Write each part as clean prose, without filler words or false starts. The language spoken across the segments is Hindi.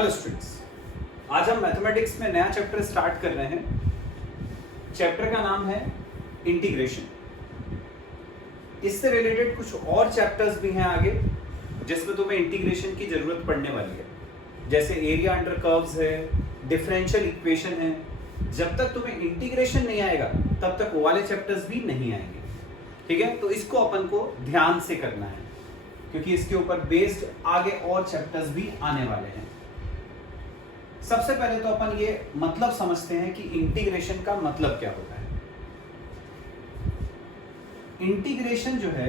हेलो स्टूडेंट्स, आज हम मैथमेटिक्स में नया चैप्टर स्टार्ट कर रहे हैं। चैप्टर का नाम है इंटीग्रेशन। इससे रिलेटेड कुछ और चैप्टर्स भी हैं आगे जिसमें तुम्हें इंटीग्रेशन की जरूरत पड़ने वाली है, जैसे एरिया अंडर कर्व्स है, डिफरेंशियल इक्वेशन है। जब तक तुम्हें इंटीग्रेशन नहीं आएगा तब तक वो वाले चैप्टर्स भी नहीं आएंगे। ठीक है, तो इसको अपन को ध्यान से करना है क्योंकि इसके ऊपर बेस्ड आगे और चैप्टर्स भी आने वाले हैं। सबसे पहले तो अपन ये मतलब समझते हैं कि इंटीग्रेशन का मतलब क्या होता है। इंटीग्रेशन जो है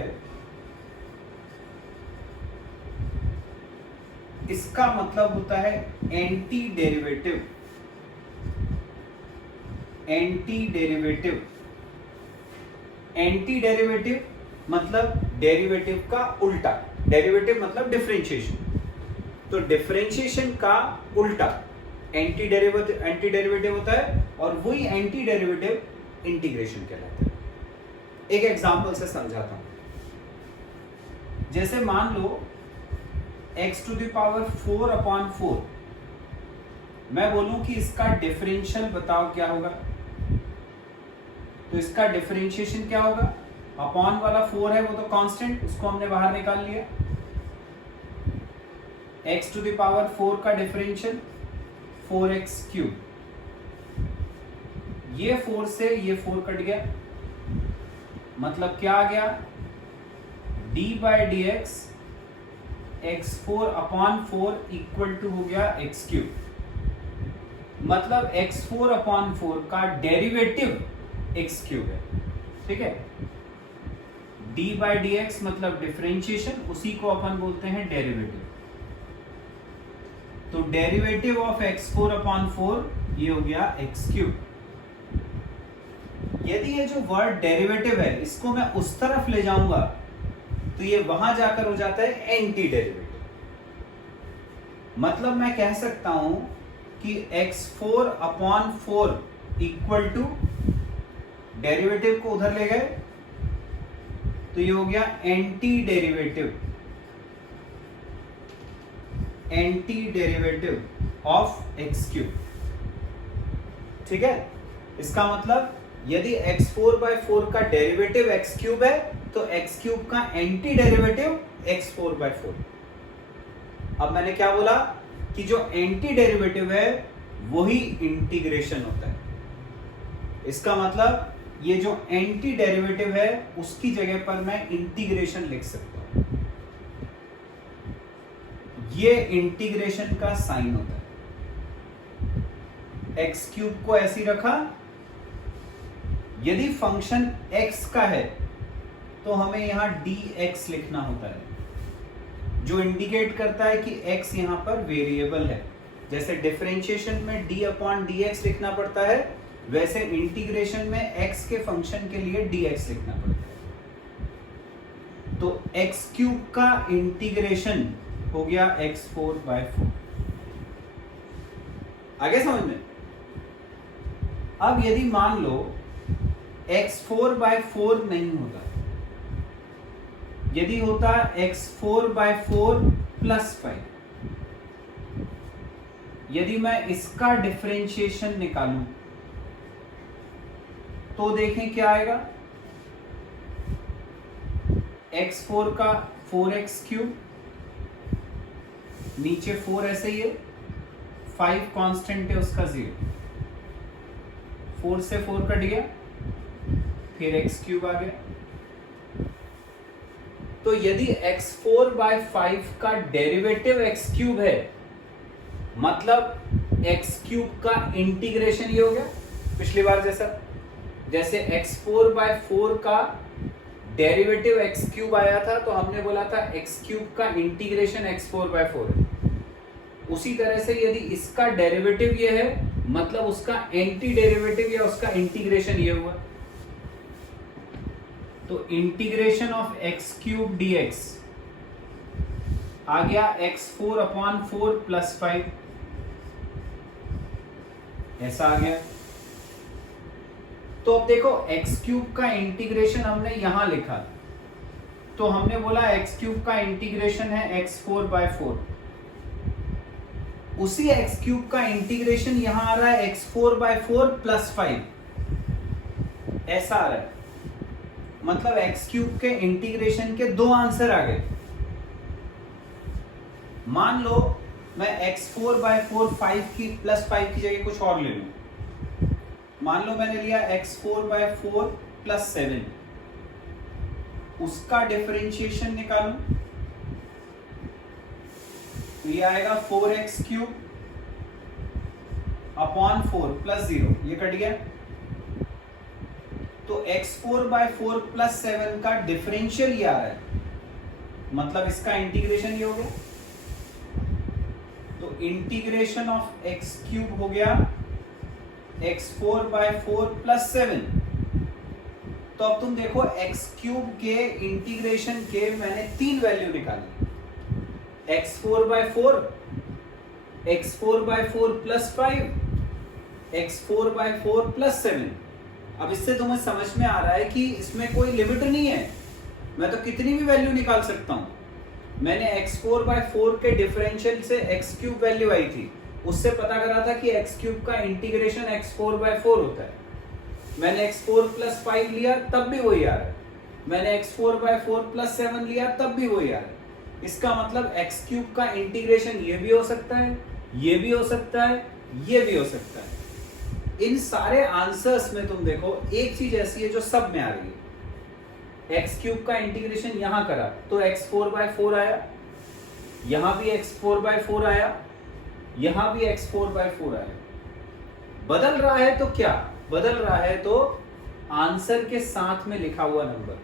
इसका मतलब होता है anti derivative. Anti derivative, anti derivative मतलब डेरिवेटिव का उल्टा। डेरिवेटिव मतलब डिफरेंशिएशन, तो डिफरेंशिएशन का उल्टा एंटी डेरिवेटिव होता है और वही एंटी डेरिवेटिव इंटीग्रेशन कहलाता है। एक एग्जांपल से समझाता हूं। जैसे मान लो x टू द पावर 4/4, मैं बोलूं कि इसका डिफरेंशियल बताओ क्या होगा, तो इसका डिफरेंशिएशन क्या होगा। अपॉन वाला 4 है वो तो कांस्टेंट, उसको हमने बाहर निकाल लिया। x टू द पावर 4 का डिफरेंशियल 4x³। ये 4 से ये 4 कट गया, मतलब क्या आ गया, d/dx x4/4 इक्वल टू हो गया x³। मतलब x4/4 का डेरिवेटिव x³ है। ठीक है, d/dx मतलब डिफरेंशिएशन, उसी को अपन बोलते हैं डेरिवेटिव। तो डेरिवेटिव ऑफ x4/4 ये हो गया x³। यदि ये जो वर्ड डेरिवेटिव है इसको मैं उस तरफ ले जाऊंगा तो ये वहां जाकर हो जाता है एंटी डेरिवेटिव। मतलब मैं कह सकता हूं कि x4/4 इक्वल टू डेरिवेटिव को उधर ले गए तो ये हो गया anti derivative. Anti derivative of x³। ठीक है, इसका मतलब यदि x4/4 का डेरिवेटिव x³ है तो x³ का एंटी डेरिवेटिव x4/4। अब मैंने क्या बोला कि जो एंटी डेरिवेटिव है वही इंटीग्रेशन होता है। इसका मतलब ये जो एंटी डेरिवेटिव है उसकी जगह पर मैं इंटीग्रेशन लिख सकता हूं। ये इंटीग्रेशन का साइन होता है। x³ को ऐसी रखा। यदि फंक्शन x का है तो हमें यहां dx लिखना होता है, जो इंडिकेट करता है कि x यहां पर वेरिएबल है। जैसे डिफरेंशिएशन में d/dx लिखना पड़ता है, वैसे इंटीग्रेशन में x के फंक्शन के लिए dx लिखना पड़ता है। तो x³ का इंटीग्रेशन हो गया x4/4। आगे समझ में। अब यदि मान लो x4/4 नहीं होता, यदि होता x4/4 + 5, यदि मैं इसका डिफरेंशिएशन निकालूं तो देखें क्या आएगा। x4 का 4x³, नीचे 4 ऐसे ही है, 5 कांस्टेंट है उसका 0, 4 से 4 कट गया, फिर x³ आ गया। तो यदि x4/5 का डेरिवेटिव x³ है मतलब x³ का इंटीग्रेशन ये हो गया। पिछली बार जैसे x4/4 का डेरिवेटिव x³ आया था तो हमने बोला था x³ का इंटीग्रेशन x4/4 है। उसी तरह से यदि इसका डेरिवेटिव ये है मतलब उसका एंटी डेरिवेटिव या उसका इंटीग्रेशन ये हुआ। तो इंटीग्रेशन ऑफ x³ dx आ गया x4/4 + 5, ऐसा आ गया। तो अब देखो x³ का इंटीग्रेशन हमने यहां लिखा, तो हमने बोला x³ का इंटीग्रेशन है x4/4। उसी एक्स क्यूब का इंटीग्रेशन यहां आ रहा है x4/4 + 5, ऐसा आ रहा है। मतलब एक्स क्यूब के इंटीग्रेशन के 2 आंसर आ गए। मान लो मैं x4/4 5 की +5 की जगह कुछ और ले लूं। मान लो मैंने लिया x4/4 + 7, उसका डिफरेंशिएशन निकालूं तो ये आएगा 4x³ अपॉन 4 + 0, ये कट गया। तो x4/4 + 7 का डिफरेंशियल ये आ रहा है, मतलब इसका इंटीग्रेशन ये हो गया। तो इंटीग्रेशन ऑफ x³ हो गया x4/4 + 7। तो अब तुम देखो x³ के इंटीग्रेशन के मैंने 3 वैल्यू निकाली, x4/4, x4/4 + 5, x4/4 + 7। अब इससे तुम्हें समझ में आ रहा है कि इसमें कोई लिमिट नहीं है, मैं तो कितनी भी वैल्यू निकाल सकता हूं। मैंने x4/4 के डिफरेंशियल से x³ वैल्यू आई थी, उससे पता करा था कि x³ का इंटीग्रेशन x4/4 होता है। मैंने x4 + 5 लिया तब भी वही आ रहा है, मैंने x4/4 + 7 लिया तब भी वही आ रहा है। इसका मतलब x³ का इंटीग्रेशन ये भी हो सकता है, ये भी हो सकता है, ये भी हो सकता है। इन सारे आंसर्स में तुम देखो एक चीज ऐसी है जो सब में आ रही है। x³ का इंटीग्रेशन यहां करा तो x4/4 आया, यहां भी x4/4 आया, यहां भी x4/4 आया। बदल रहा है तो क्या बदल रहा है? तो आंसर के साथ में लिखा हुआ नंबर।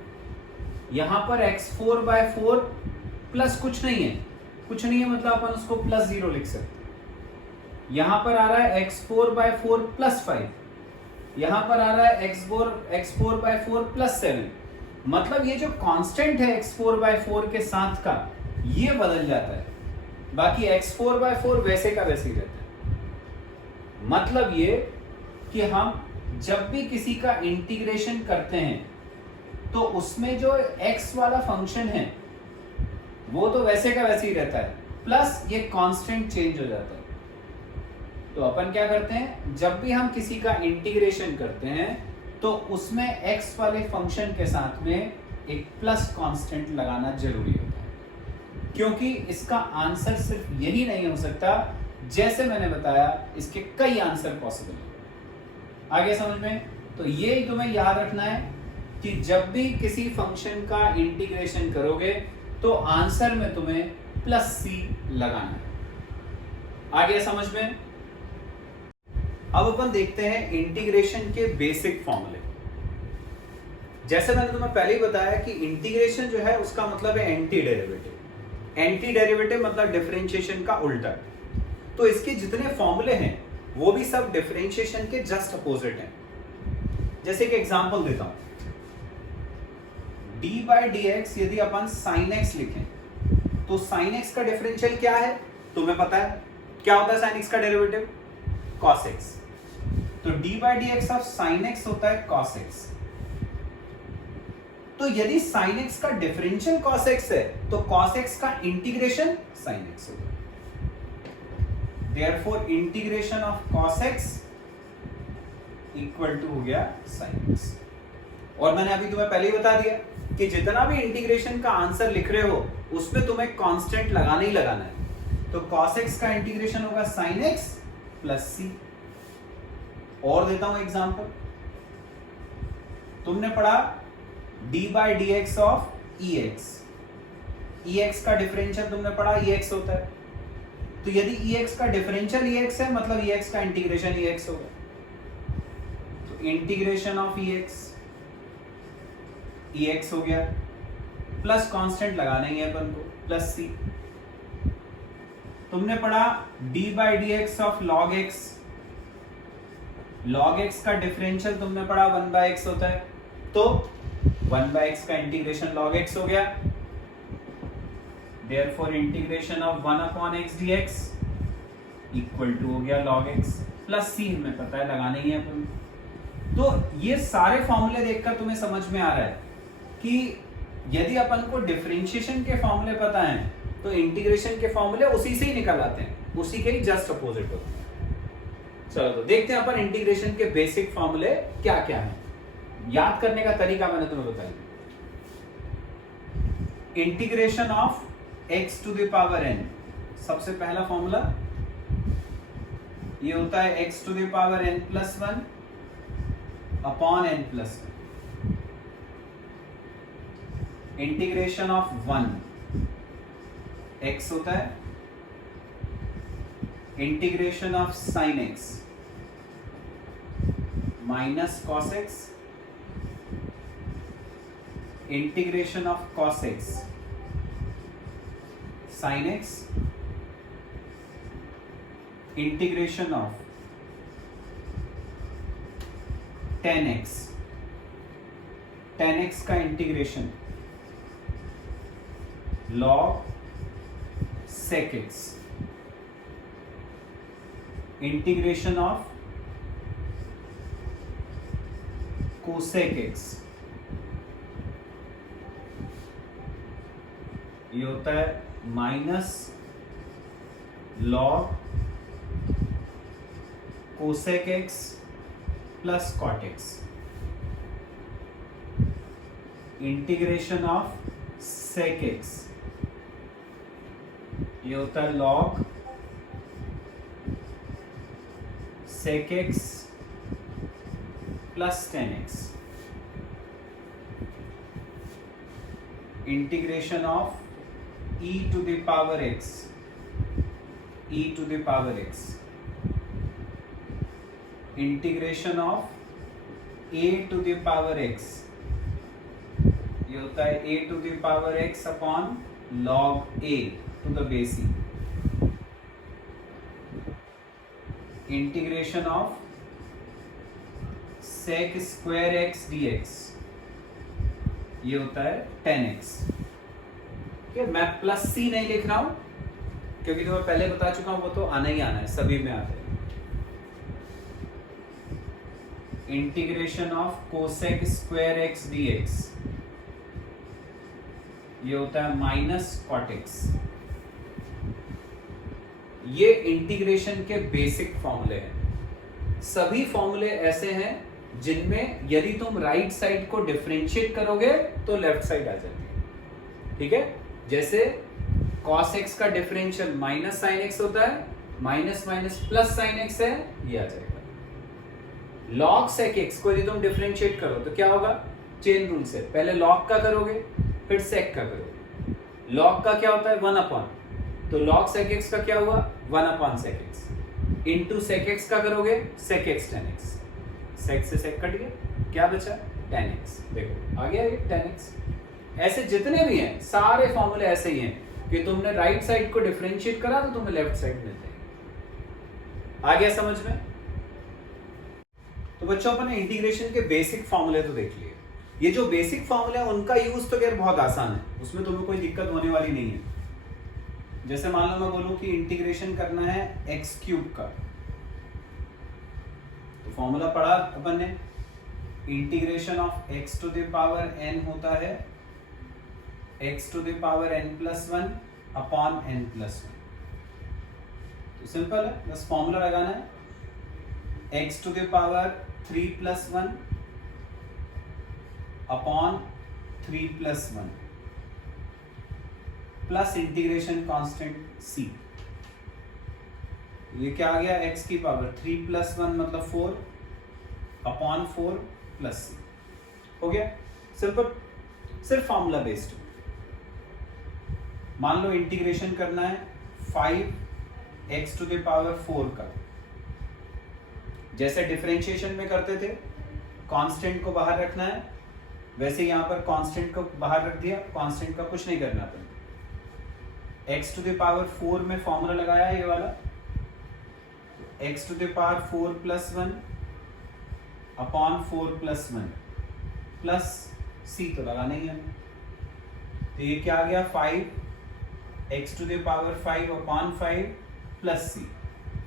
यहां पर x4/4 प्लस कुछ नहीं है, कुछ नहीं है मतलब अपन उसको +0 लिख सकते। यहां पर आ रहा है x4/4 + 5, यहां पर आ रहा है x4/4 + 7। मतलब ये जो कांस्टेंट है x4/4 के साथ का, ये बदल जाता है, बाकी x4/4 वैसे का वैसे ही रहता है। मतलब ये कि हम जब भी किसी का इंटीग्रेशन करते हैं तो उसमें जो x वाला फंक्शन है वो तो वैसे का वैसे ही रहता है, प्लस ये कांस्टेंट चेंज हो जाता है। तो अपन क्या करते हैं, जब भी हम किसी का इंटीग्रेशन करते हैं तो उसमें x वाले फंक्शन के साथ में एक प्लस कांस्टेंट लगाना जरूरी होता है, क्योंकि इसका आंसर सिर्फ यही नहीं हो सकता, जैसे मैंने बताया इसके कई आंसर पॉसिबल है। आगे समझ में? तो ये तुम्हें याद रखना है कि जब भी किसी फंक्शन का इंटीग्रेशन करोगे तो आंसर में तुम्हें +c लगाना है। आगे समझ में? अब अपन देखते हैं इंटीग्रेशन के बेसिक फॉर्मूले। जैसे मैंने तुम्हें पहले ही बताया कि इंटीग्रेशन जो है उसका मतलब है एंटी डेरिवेटिव। एंटी डेरिवेटिव मतलब डिफरेंशिएशन का उल्टा। तो इसके जितने फॉर्मूले हैं वो भी सब डिफरेंशिएशन के जस्ट अपोजिट हैं। जैसे कि एग्जांपल देता हूं, d/dx यदि अपन sin x लिखें तो sin x का डिफरेंशियल क्या है तुम्हें पता है? क्या होता है sin x का डेरिवेटिव? cos x। तो d/dx ऑफ sin x होता है cos x। तो यदि sin x का डिफरेंशियल cos x है तो cos x का इंटीग्रेशन sin x होगा। Therefore integration of cos x equal to हो गया sin x। और मैंने अभी तुम्हें पहले ही बता दिया कि जितना भी इंटीग्रेशन का आंसर लिख रहे हो उसमें तुम्हें कांस्टेंट लगाना ही लगाना है। तो cos x का इंटीग्रेशन होगा sin x + c। और देता हूं एग्जांपल, तुमने पढ़ा d/dx ऑफ ex। ex का डिफरेंशियल तुमने पढ़ा ex होता है, तो यदि ex का डिफरेंशियल ex है मतलब ex का इंटीग्रेशन ex होगा। तो इंटीग्रेशन ऑफ ex हो गया, प्लस कांस्टेंट लगाना ही है अपन को +c। तुमने पढ़ा d/dx of log x। log x का डिफरेंशियल तुमने पढ़ा 1/x होता है, तो 1/x का इंटीग्रेशन log x हो गया। Therefore integration of 1/x dx equal to हो गया log x प्लस c। हमें पता है लगाना ही है अपन। तो ये सारे फॉर्मूले देखकर तुम्हें समझ में आ रहा है कि यदि अपन को डिफरेंशिएशन के फॉर्मूले पता हैं तो इंटीग्रेशन के फॉर्मूले उसी से ही निकल आते हैं। उसी के ही जस्ट अपोजिट होते हैं। चलो तो देखते हैं अपन इंटीग्रेशन के बेसिक फॉर्मूले क्या क्या हैं। याद करने का तरीका मैंने तुम्हें बताया। Integration of x to the power n, सबसे पहला फॉर्मूला ये होता है x to the power n plus 1 upon n plus 1। Integration of 1 x होता है, integration of sine x minus cos x, integration of cos x sine x, integration of tan x का इंटीग्रेशन log sec x, integration of cosec x, ये होता है minus log cosec x plus cot x, integration of sec x, ये होता है log sec x plus tan x, integration of e to the power x, e to the power x, integration of a to the power x, ये होता है a to the power x upon log a to the base e, integration of sec square x dx, ये होता है tan x। मैं प्लस सी नहीं लिख रहा हूं क्योंकि तुम्हें पहले बता चुका हूं, वो तो आना ही आना है, सभी में आता है। Integration of cosec square x dx, ये होता है माइनस कॉट एक्स। ये इंटीग्रेशन के बेसिक फॉर्मूले हैं। सभी फॉर्मूले ऐसे हैं जिनमें यदि तुम राइट साइड को डिफरेंशिएट करोगे तो लेफ्ट साइड आ जाती है। ठीक है, जैसे cos x का डिफरेंशियल माइनस साइन x होता है, minus minus plus sign x है, ये आ जाएगा। log sec x को यदि तुम डिफरेंशिएट करो तो क्या होगा, चेन रूल से पहले log का करोगे फिर sec का करोगे। log का क्या होता है 1 अपॉन, तो log sec x का क्या हुआ 1 upon sec x, into sec x का करोगे sec x tan x, sec से sec कट गया, क्या बचा tan x। देखो आ गया ये tan x। ऐसे जितने भी हैं सारे फॉर्मूले ऐसे ही हैं कि तुमने राइट साइड को डिफरेंशिएट करा तो तुम्हें लेफ्ट साइड मिलते हैं। आ गया समझ में? तो बच्चों अपन ने इंटीग्रेशन के बेसिक फॉर्मूले तो देख लिए। ये जो बेसिक फॉर्मूला है उनका यूज तो खैर बहुत आसान है, उसमें तुम्हें कोई दिक्कत होने वाली नहीं है। जैसे मान लो मैं बोलूं कि इंटीग्रेशन करना है एक्स क्यूब का, तो फॉर्मूला पढ़ा अपन ने, integration of x to the power n होता है x to the power n plus 1 upon n plus 1। तो सिंपल है, बस फॉर्मूला लगाना है x to the power 3 plus 1 upon 3 plus 1 plus integration constant c। ये क्या आ गया, x की पावर 3 प्लस 1 मतलब 4 अपॉन 4 प्लस c। हो गया सिंपल, सिर्फ फॉर्मूला बेस्ड। मान लो इंटीग्रेशन करना है 5x टू द पावर 4 का, जैसे डिफरेंशिएशन में करते थे कांस्टेंट को बाहर रखना है, वैसे यहां पर कांस्टेंट को बाहर रख दिया, कांस्टेंट का कुछ नहीं करना था। x टू द पावर 4 में फॉर्मूला लगाया ये वाला, x to the power 4 plus 1 upon 4 plus 1 plus c तो लगाना ही है। तो ये क्या आ गया 5x to the power 5 upon 5 plus c,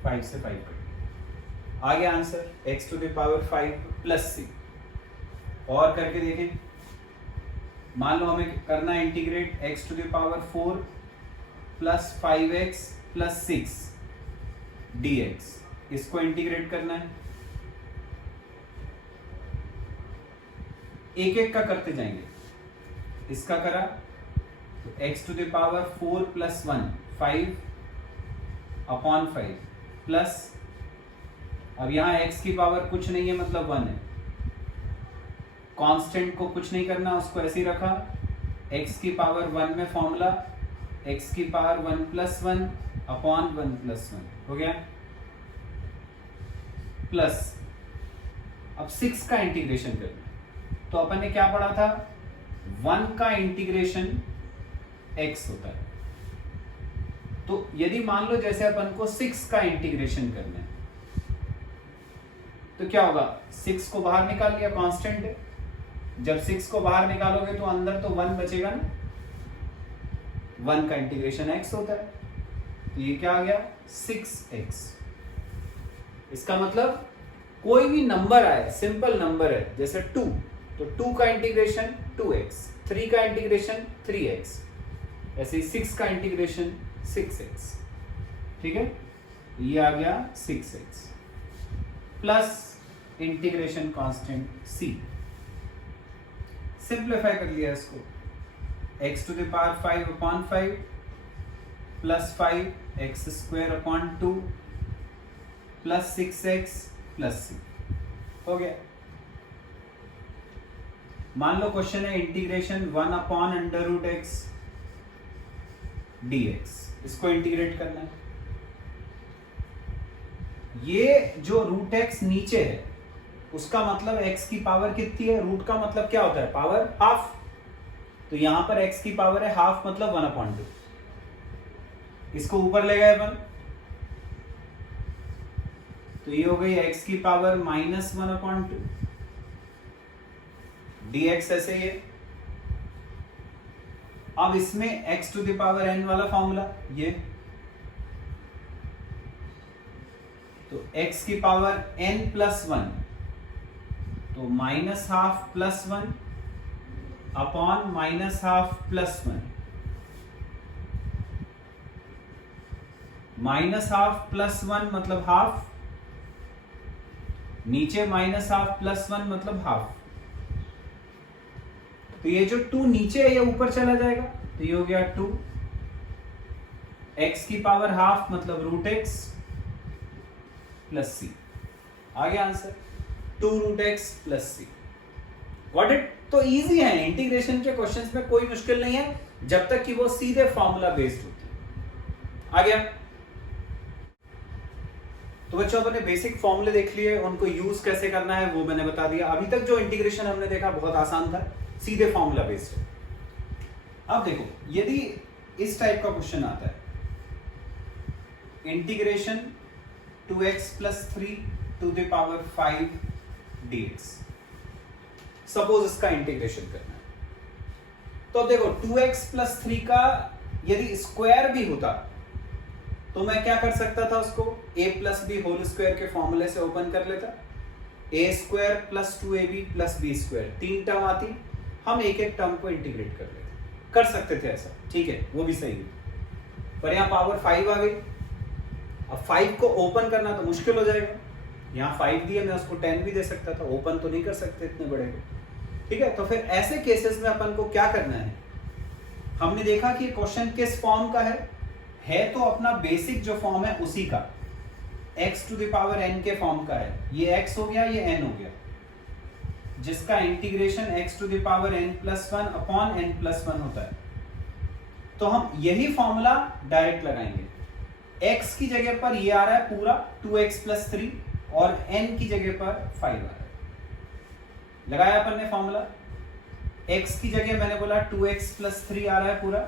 5 से 5 कट आ गया answer x to the power 5 plus c। और करके देखें, मान लो हमें करना है integrate x to the power 4 plus 5x plus 6 dx, इसको इंटीग्रेट करना है, एक एक का करते जाएंगे। इसका करा तो x to the power 4 plus 1 5 upon 5 plus, अब यहां x की पावर कुछ नहीं है मतलब 1 है, कांस्टेंट को कुछ नहीं करना, उसको ऐसे ही रखा, x की पावर 1 में फॉर्मूला x की पावर 1 प्लस 1 अपॉन 1 प्लस 1 हो गया, प्लस अब 6 का इंटीग्रेशन करना, तो अपन ने क्या पढ़ा था, 1 का इंटीग्रेशन x होता है। तो यदि मान लो जैसे अपन को 6 का इंटीग्रेशन करना है तो क्या होगा, 6 को बाहर निकाल लिया, कांस्टेंट है, जब 6 को बाहर निकालोगे तो अंदर तो 1 बचेगा ना, 1 का इंटीग्रेशन x होता है, तो ये क्या आ गया 6x। इसका मतलब कोई भी नंबर आए, सिंपल नंबर है जैसे 2, तो 2 का इंटीग्रेशन 2x, 3 का इंटीग्रेशन 3x, ऐसे ही 6 का इंटीग्रेशन 6x, ठीक है, ये आ गया 6x plus integration constant c, simplify कर लिया इसको, x to the power 5 upon 5 plus 5 x square upon 2 plus 6x plus c, हो गया। मान लो क्वेश्चन है integration 1 upon under root x dx, इसको इंटीग्रेट करना है। ये जो रूट x नीचे है उसका मतलब x की पावर कितनी है, रूट का मतलब क्या होता है, पावर हाफ, तो यहां पर x की पावर है हाफ मतलब 1/2, इसको ऊपर ले गए अपन, तो ये हो गई x की पावर -1/2 dx, ऐसे ही है। अब इसमें x to the power n वाला फॉर्मूला, ये तो x की पावर n प्लस 1, तो -½ प्लस 1 अपॉन -½ प्लस 1, -½ प्लस 1 मतलब हाफ, नीचे -½ प्लस 1 मतलब हाफ, तो ये जो 2 नीचे है ये ऊपर चला जाएगा, तो ये हो गया 2, x की पावर हाफ मतलब रूट x प्लस c, आ गया answer 2 root x plus c। Got it? तो इजी है, इंटीग्रेशन के क्वेश्चंस में कोई मुश्किल नहीं है जब तक कि वो सीधे फॉर्मूला बेस्ड होते हैं। आ गया? तो बच्चों अपने बेसिक फॉर्मूले देख लिए, उनको यूज कैसे करना है वो मैंने बता दिया। अभी तक जो इंटीग्रेशन हमने देखा बहुत आसान था, सीधे फॉर्मूला बेस्ड है। अब देखो, यदि इस टाइप का क्वेश्चन आता है, integration 2x plus 3 to the power 5 dx, suppose इसका इंटीग्रेशन करना है, तो अब देखो 2x प्लस 3 का यदि स्क्वायर भी होता तो मैं क्या कर सकता था, उसको a plus B whole square के फॉर्मूले से ओपन कर लेता, a square plus 2ab plus B square, 3 term आती, हम एक एक टर्म को इंटीग्रेट कर लेते, कर सकते थे ऐसा, ठीक है, वो भी सही है। पर यहाँ पावर 5 आ गई, अब 5 को ओपन करना तो मुश्किल हो जाएगा, यहाँ 5 दिया, मैं उसको 10 भी दे सकता था, ओपन तो नहीं कर सकते इतने बड़े को, ठीक है। तो फिर ऐसे केसेस में अपन को क्या करना है, हमने देखा कि क्वेश्चन किस फॉर्म का है तो अपना बेसिक जो फॉर्म है उसी का, x to the power n के फॉर्म का है, ये x हो गया, ये n हो गया, जिसका integration x to the power n plus 1 upon n plus 1 होता है। तो हम यही फॉर्मूला डायरेक्ट लगाएंगे, x की जगह पर ये आ रहा है पूरा 2x प्लस 3 और n की जगह पर 5 आ रहा है, लगाया अपन ने फॉर्मूला, x की जगह मैंने बोला 2x प्लस 3 आ रहा है पूरा,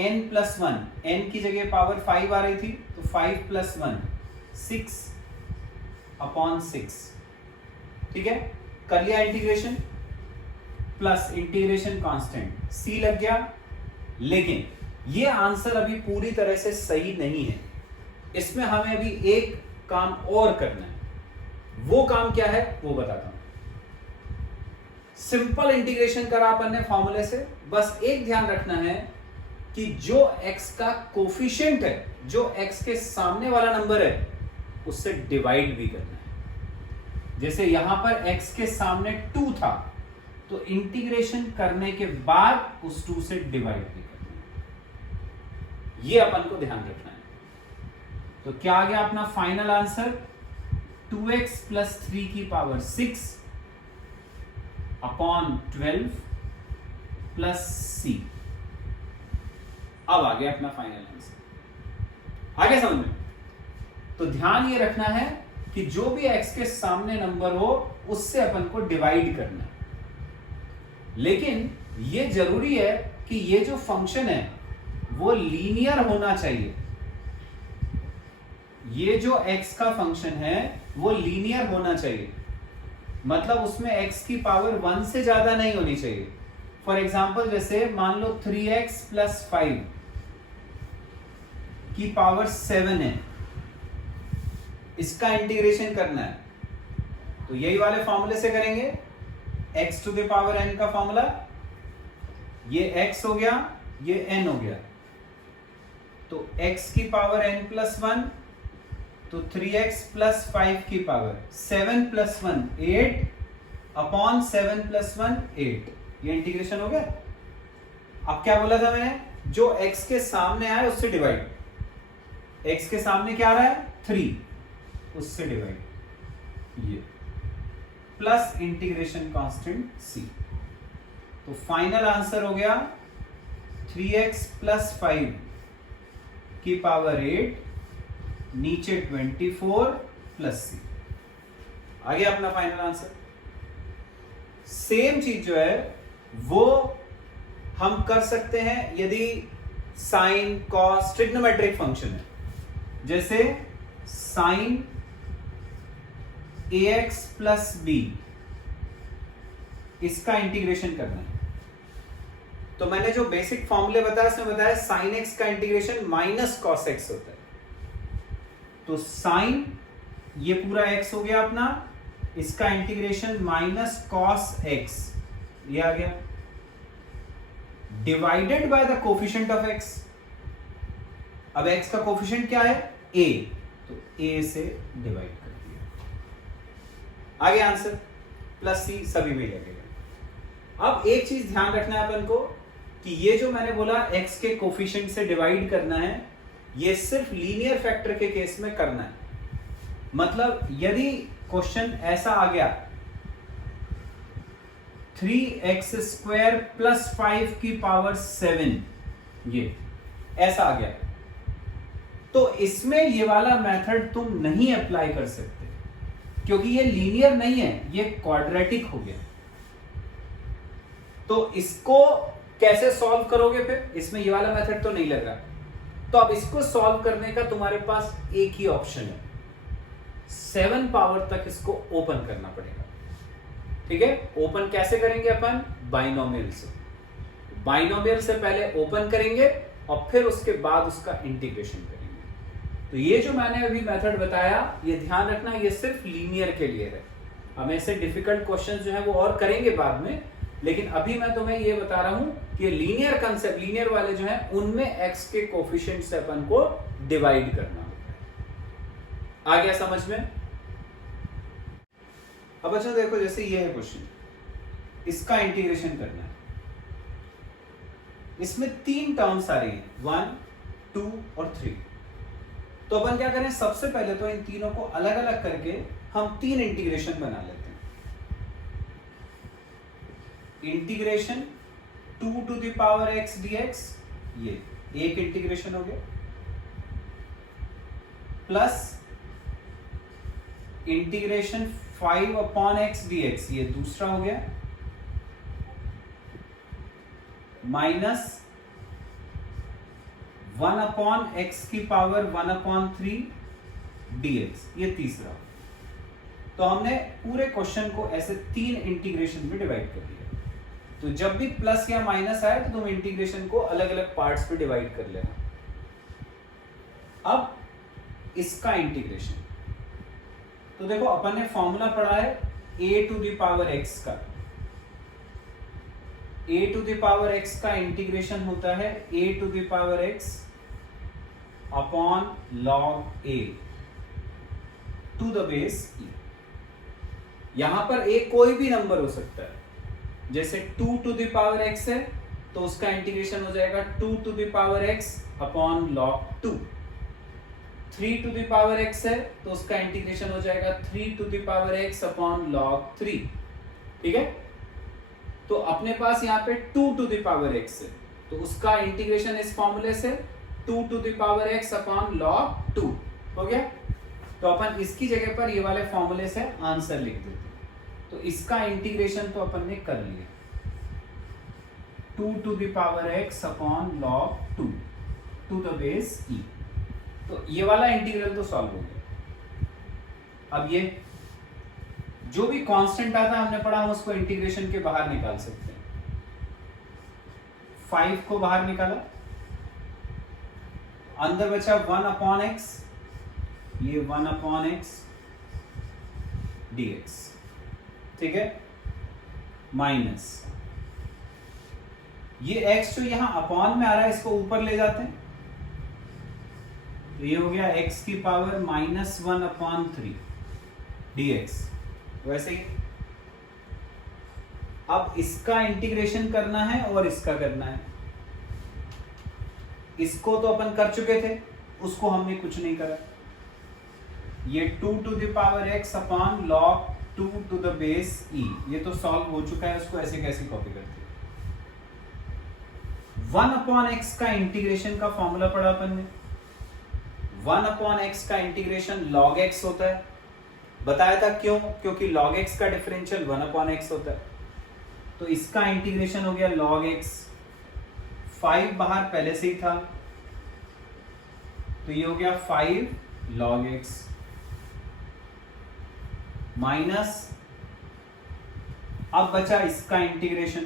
n प्लस 1, n की जगह पावर 5 आ रही थी, तो 5 प्लस 1 6 अपॉन 6, ठीक है, कर लिया integration, plus integration constant c लग गया। लेकिन ये आंसर अभी पूरी तरह से सही नहीं है, इसमें हमें अभी एक काम और करना है, वो काम क्या है वो बताता हूं। सिंपल इंटीग्रेशन करा अपन ने फॉर्मूले से, बस एक ध्यान रखना है कि जो x का कोफिशिएंट है, जो x के सामने वाला नंबर है, उससे डिवाइड भी करना है। जैसे यहां पर x के सामने 2 था, तो इंटीग्रेशन करने के बाद उस 2 से डिवाइड भी करना है। ये अपन को ध्यान रखना है। तो क्या आ गया अपना फाइनल आंसर? 2x प्लस 3 की पावर 6 अपॉन 12 प्लस c। अब आ गया अपना फाइनल आंसर। आगे समझ में? तो ध्यान ये रखना है कि जो भी x के सामने नंबर हो उससे अपन को डिवाइड करना है। लेकिन ये जरूरी है कि ये जो फंक्शन है वो लीनियर होना चाहिए। ये जो x का फंक्शन है वो लीनियर होना चाहिए, मतलब उसमें x की पावर 1 से ज्यादा नहीं होनी चाहिए। फॉर एग्जाम्पल जैसे मान लो 3x प्लस 5 की पावर 7 है, इसका इंटीग्रेशन करना है, तो यही वाले फॉर्मूले से करेंगे। x to the power n का फॉर्मूला, ये x हो गया, ये n हो गया, तो x की पावर n प्लस 1, तो 3x प्लस 5 की पावर 7 प्लस 1 8 अपॉन 7 प्लस 1 8। ये इंटीग्रेशन हो गया। अब क्या बोला था मैंने? जो x के सामने आए उससे डिवाइड। x के सामने क्या आ रहा है? 3, उससे डिवाइड, ये प्लस इंटीग्रेशन कांस्टेंट c। तो फाइनल आंसर हो गया 3x प्लस 5 की पावर 8 नीचे 24 प्लस c। आ गया अपना फाइनल आंसर। सेम चीज जो है वो हम कर सकते हैं यदि साइन, कॉस, ट्रिग्नोमेट्रिक फंक्शन है। जैसे साइन ax प्लस b, इसका इंटीग्रेशन करना है। तो मैंने जो बेसिक फॉर्मूले बताया उसमें बताया साइन x का इंटीग्रेशन माइनस कॉस x होता है। तो साइन, ये पूरा x हो गया अपना, इसका इंटीग्रेशन माइनस कॉस x, ये आ गया, divided by the coefficient of x। अब x का कोफिशिएंट क्या है? a, तो a से डिवाइड कर दिया। आगे आंसर प्लस c सभी में लगेगा। अब एक चीज ध्यान रखना है अपन को कि ये जो मैंने बोला x के कोफिशिएंट से डिवाइड करना है, ये सिर्फ लीनियर फैक्टर के केस में करना है। मतलब यदि क्वेश्चन ऐसा आ गया 3x स्क्वायर प्लस 5 की पावर 7, ये ऐसा आ गया, तो इसमें ये वाला मेथड तुम नहीं अप्लाई कर सकते क्योंकि ये लीनियर नहीं है, ये क्वाड्रेटिक हो गया। तो इसको कैसे सॉल्व करोगे? फिर इसमें ये वाला मेथड तो नहीं लग रहा। तो अब इसको सॉल्व करने का तुम्हारे पास एक ही ऑप्शन है, 7 पावर तक इसको ओपन करना पड़ेगा। ठीक है, ओपन कैसे करेंगे अपन? बाइनोमियल से। बाइनोमियल से पहले ओपन करेंगे और फिर उसके बाद उसका इंटीग्रेशन करेंगे। तो ये जो मैंने अभी मेथड बताया, ये ध्यान रखना, ये सिर्फ लीनियर के लिए है। हम ऐसे डिफिकल्ट क्वेश्चन जो है वो और करेंगे बाद में, लेकिन अभी मैं तुम्हें ये बता रहा हूं कि लीनियर कंसेप्ट, लीनियर वाले जो है उनमें x के कोफिशिएंट से अपन को डिवाइड करना होता है। आ गया समझ में? अब अच्छा देखो, जैसे ये है क्वेश्चन, इसका इंटीग्रेशन करना है। इसमें 3 टर्म्स आ रही हैं, 1, 2 और 3। तो अपन क्या करें? सबसे पहले तो इन तीनों को अलग अलग करके हम 3 इंटीग्रेशन बना लेते हैं। Integration 2 to the power x dx, ये एक इंटीग्रेशन हो गया, plus integration 5 upon x dx, ये दूसरा हो गया, माइनस 1 अपॉन x की पावर 1 अपॉन 3 dx, ये तीसरा। तो हमने पूरे क्वेश्चन को ऐसे 3 इंटीग्रेशन में डिवाइड कर दिया। तो जब भी प्लस या माइनस आए तो तुम इंटीग्रेशन को अलग अलग पार्ट्स पे डिवाइड कर लेना। अब इसका इंटीग्रेशन, तो देखो अपन ने फॉर्मूला पढ़ा है a to the power x का, a to the power x का इंटीग्रेशन होता है a to the power x upon log a to the base e. यहां पर ए कोई भी नंबर हो सकता है, जैसे 2 टू द पावर एक्स है तो उसका इंटीग्रेशन हो जाएगा 2 to the power x upon log 2। 3 to the power x है तो उसका इंटीग्रेशन हो जाएगा 3 to the power x upon log 3। ठीक है, तो अपने पास यहाँ पे 2 टू द पावर एक्स है तो उसका इंटीग्रेशन इस फॉर्मूले से 2 to the power x upon log 2 हो गया। तो अपन इसकी जगह पर ये वाले फॉर्मूले से आंसर लिख देते हैं। तो इसका इंटीग्रेशन तो अपन ने कर लिया 2 to the power x upon log 2 to the base e. तो ये वाला इंटीग्रल तो सॉल्व हो गया। अब ये जो भी कांस्टेंट आता है हमने पढ़ा, हम उसको इंटीग्रेशन के बाहर निकाल सकते हैं। 5 को बाहर निकाला, अंदर बचा 1 अपॉन एक्स, ये 1 अपॉन एक्स dx। ठीक है, माइनस ये x जो यहां अपॉन में आ रहा है इसको ऊपर ले जाते हैं, तो ये हो गया x की पावर -1 अपॉन 3 dx। वैसे ही अब इसका इंटीग्रेशन करना है और इसका करना है। इसको तो अपन कर चुके थे, उसको हमने कुछ नहीं करा। ये 2 to the power x upon log 2 to the base e, ये तो सॉल्व हो चुका है, उसको ऐसे कैसे कॉपी करते हैं। 1 अपॉन x का इंटीग्रेशन का फॉर्मूला पढ़ा अपन ने। 1 अपॉन x का इंटीग्रेशन log x होता है, बताया था क्यों, क्योंकि log x का डिफरेंशियल 1 अपॉन x होता है। तो इसका इंटीग्रेशन हो गया log x, 5 बाहर पहले से ही था तो ये हो गया 5 log x माइनस, अब बचा इसका इंटीग्रेशन।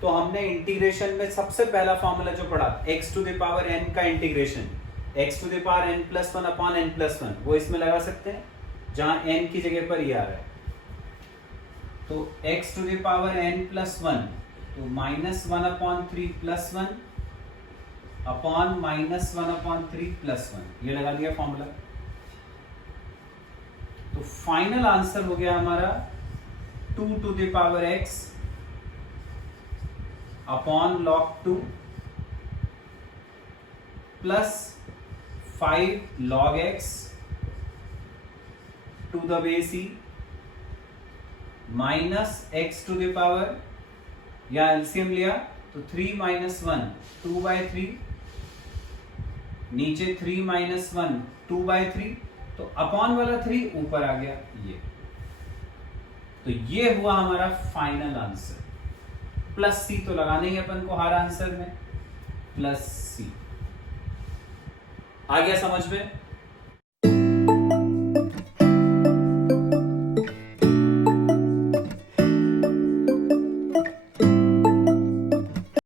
तो हमने इंटीग्रेशन में सबसे पहला फॉर्मूला जो पढ़ा x to the power n का integration, x to the power n+1 upon n+1, वो इसमें लगा सकते हैं जहां n की जगह पर ये आ रहा है। तो x to the power n+1 तो -1 अपॉन 3+1 अपॉन -1 अपॉन 3+1, ये लगा दिया फॉर्मूला। तो फाइनल आंसर हो गया हमारा 2 to the power x upon log 2 plus 5 log x to the base e minus x to the power, या एलसीएम लिया तो 3 - 1 2/3, नीचे 3 - 1 2/3, तो अपॉन वाला 3 ऊपर आ गया ये। तो ये हुआ हमारा फाइनल आंसर। प्लस सी तो लगाने ही अपन को हर आंसर में, प्लस सी। आ गया समझ में?